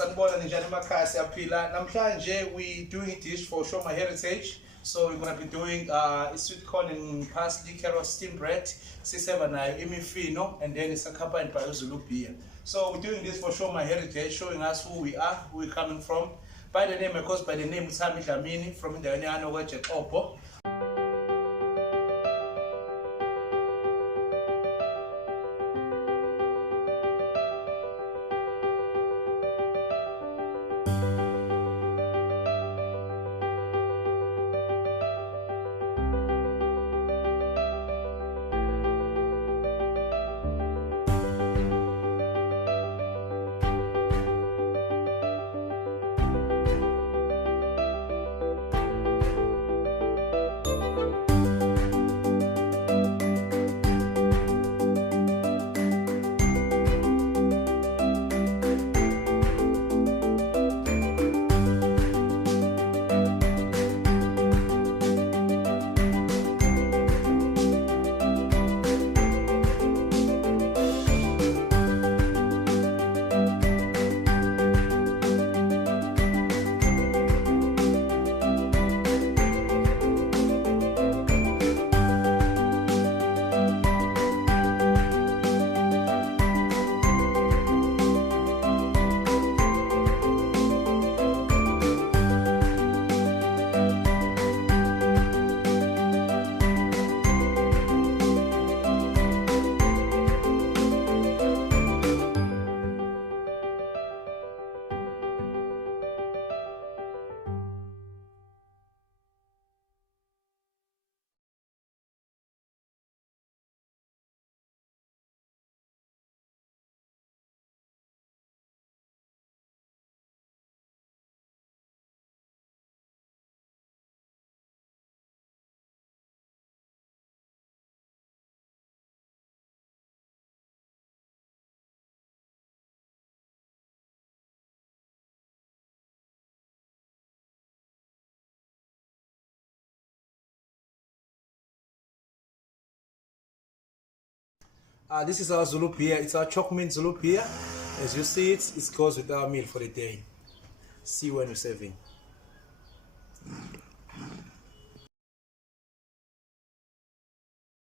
Sanibona ninjani emakhaya siyaphila. Namhlanje we doing a dish for Show My Heritage. So we're gonna be doing sweetcorn and parsley carrot steamed bread. Siseva nayo imifino, and then it's accompanied by Zulu beer. So we're doing this for Show My Heritage, showing us who we are, who we're coming from. By the name, of course, by the name Utsami Dlamini from Indaweni Anowa Jacobo. This is our Zulu beer. It's our Choc-Mint Zulu Beer. As you see it goes with our meal for the day. See you when you're serving.